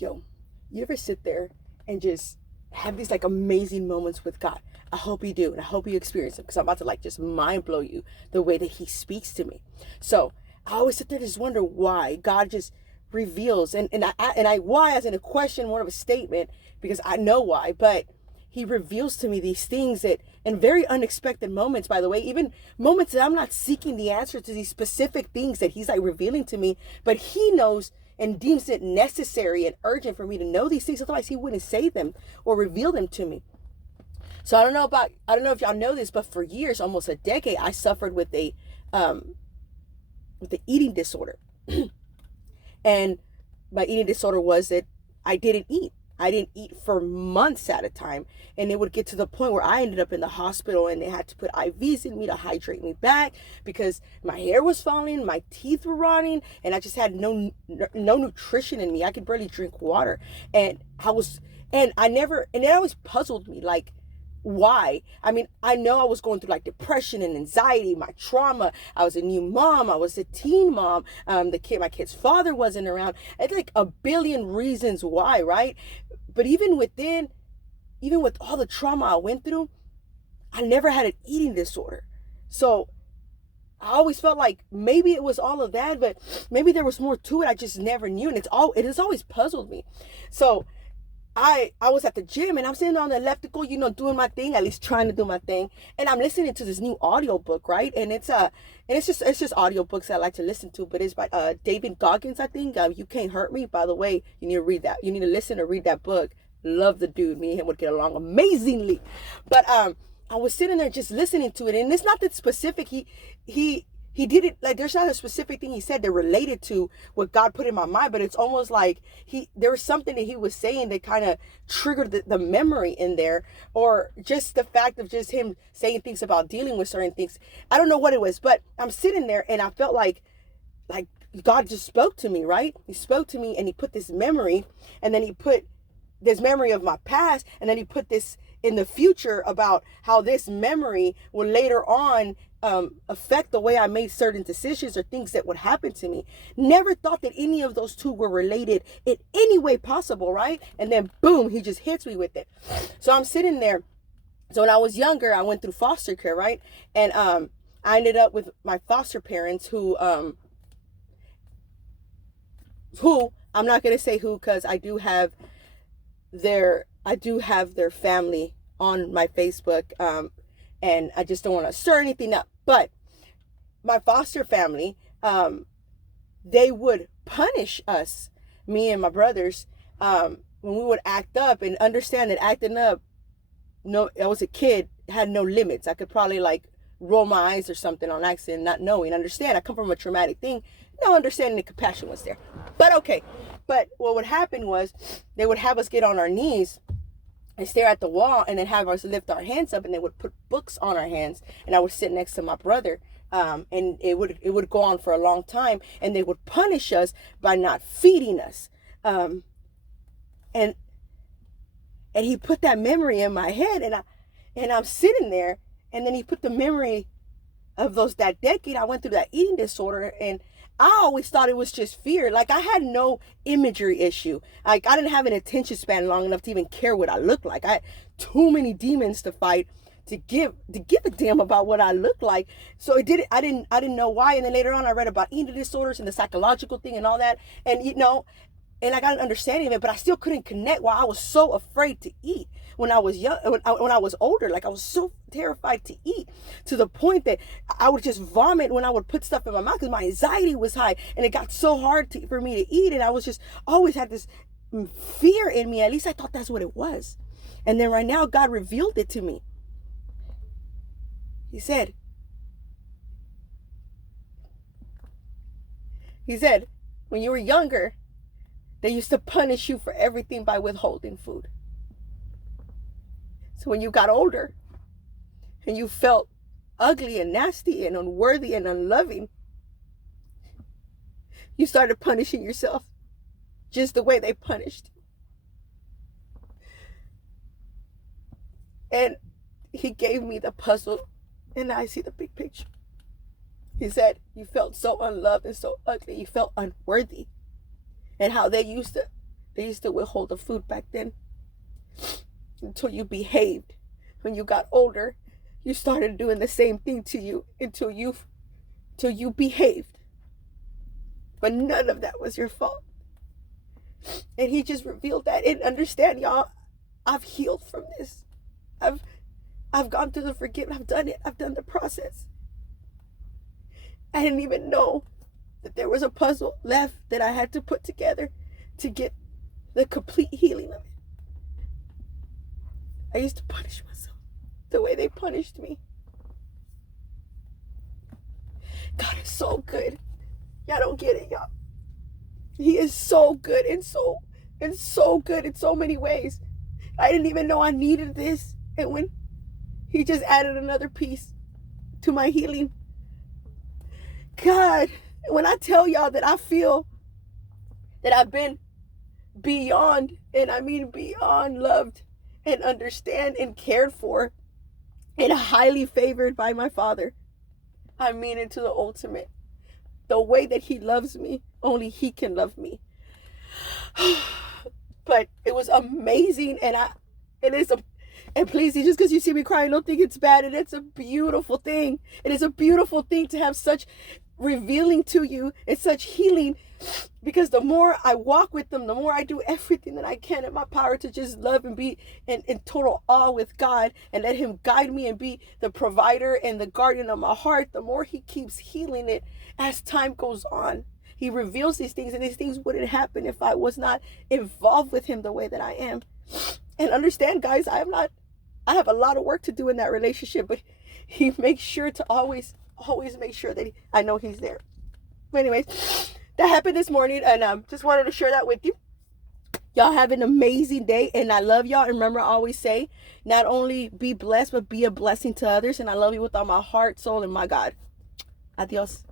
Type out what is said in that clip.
Yo, you ever sit there and just have these like amazing moments with God? I hope you do, and I hope you experience it because I'm about to like just mind blow you the way that He speaks to me. So I always sit there and just wonder why God just reveals, and I why as in a question, more of a statement, because I know why, but He reveals to me these things that in very unexpected moments, by the way, even moments that I'm not seeking the answer to these specific things that He's like revealing to me, but He knows and deems it necessary and urgent for me to know these things. Otherwise, He wouldn't say them or reveal them to me. So I don't know if y'all know this, but for years, almost a decade, I suffered um, with the eating disorder. And my eating disorder was that I didn't eat. I didn't eat for months at a time. And it would get to the point where I ended up in the hospital and they had to put IVs in me to hydrate me back because my hair was falling, my teeth were rotting, and I just had no nutrition in me. I could barely drink water. And and it always puzzled me, like, why? I mean, I know I was going through like depression and anxiety, my trauma. I was a new mom. I was a teen mom. My kid's father wasn't around. It's like a billion reasons why, right? But even with all the trauma I went through, I never had an eating disorder. So I always felt like maybe it was all of that, but maybe there was more to it. I just never knew. And it has always puzzled me. So I was at the gym and I'm sitting on the elliptical, doing my thing, at least trying to do my thing. And I'm listening to this new audio book, right? And it's just audiobooks I like to listen to, but it's by David Goggins, I think. You Can't Hurt Me. By the way, you need to read that. You need to listen or read that book. Love the dude. Me and him would get along amazingly. But I was sitting there just listening to it, and it's not that specific. He did it like there's not a specific thing he said that related to what God put in my mind, but it's almost like there was something that he was saying that kind of triggered the memory in there, or just the fact of just him saying things about dealing with certain things. I don't know what it was, but I'm sitting there and I felt like God just spoke to me, right? He spoke to me and he put this memory, and then he put this memory of my past, and then he put this in the future about how this memory will later on affect the way I made certain decisions or things that would happen to me. Never thought that any of those two were related in any way possible, right? And then boom, he just hits me with it. So I'm sitting there. So when I was younger, I went through foster care, right? And I ended up with my foster parents who I'm not going to say who, because I do have their family on my Facebook, and I just don't want to stir anything up. But my foster family, they would punish us, me and my brothers, when we would act up, and understand that acting up, I was a kid, had no limits. I could probably like roll my eyes or something on accident, not knowing. Understand, I come from a traumatic thing. No understanding the compassion was there. But okay. But what would happen was they would have us get on our knees and stare at the wall, and then have us lift our hands up, and they would put books on our hands, and I would sit next to my brother, and it would go on for a long time, and they would punish us by not feeding us, and he put that memory in my head, and I'm sitting there, and then he put the memory of that decade I went through that eating disorder, and I always thought it was just fear. Like, I had no imagery issue. Like, I didn't have an attention span long enough to even care what I looked like. I had too many demons to fight to give a damn about what I looked like. So I didn't know why. And then later on I read about eating disorders and the psychological thing and all that. And and I got an understanding of it, but I still couldn't connect why I was so afraid to eat when I was young, when I was older. Like, I was so terrified to eat, to the point that I would just vomit when I would put stuff in my mouth because my anxiety was high, and it got so hard for me to eat, and I was just always had this fear in me. At least I thought that's what it was. And then right now God revealed it to me. He said, when you were younger, they used to punish you for everything by withholding food. So when you got older and you felt ugly and nasty and unworthy and unloving, you started punishing yourself just the way they punished you. And he gave me the puzzle, and now I see the big picture. He said, you felt so unloved and so ugly. You felt unworthy. And how they used They used to withhold the food back then until you behaved. When you got older, you started doing the same thing to you until you behaved. But none of that was your fault. And he just revealed that. And understand, y'all, I've healed from this. I've gone through the forgiveness. I've done it. I've done the process. I didn't even know that there was a puzzle left that I had to put together to get the complete healing of it. I used to punish myself the way they punished me. God is so good. Y'all don't get it, y'all. He is so good and so good in so many ways. I didn't even know I needed this. And when he just added another piece to my healing, God, when I tell y'all that I feel that I've been beyond, and I mean beyond loved and understand and cared for and highly favored by my Father, I mean it to the ultimate. The way that he loves me, only he can love me. But it was amazing, and please, just because you see me crying, don't think it's bad. And it's a beautiful thing. It is a beautiful thing to have such revealing to you and such healing, because the more I walk with them, the more I do everything that I can in my power to just love and be in total awe with God and let him guide me and be the provider and the guardian of my heart. The more he keeps healing it as time goes on. He reveals these things, and these things wouldn't happen if I was not involved with him the way that I am. And understand, guys, I have a lot of work to do in that relationship, but he makes sure to always make sure that I know he's there. But anyways, that happened this morning, and just wanted to share that with you. Y'all have an amazing day, and I love y'all. And remember, I always say, not only be blessed, but be a blessing to others. And I love you with all my heart, soul, and my God. Adios.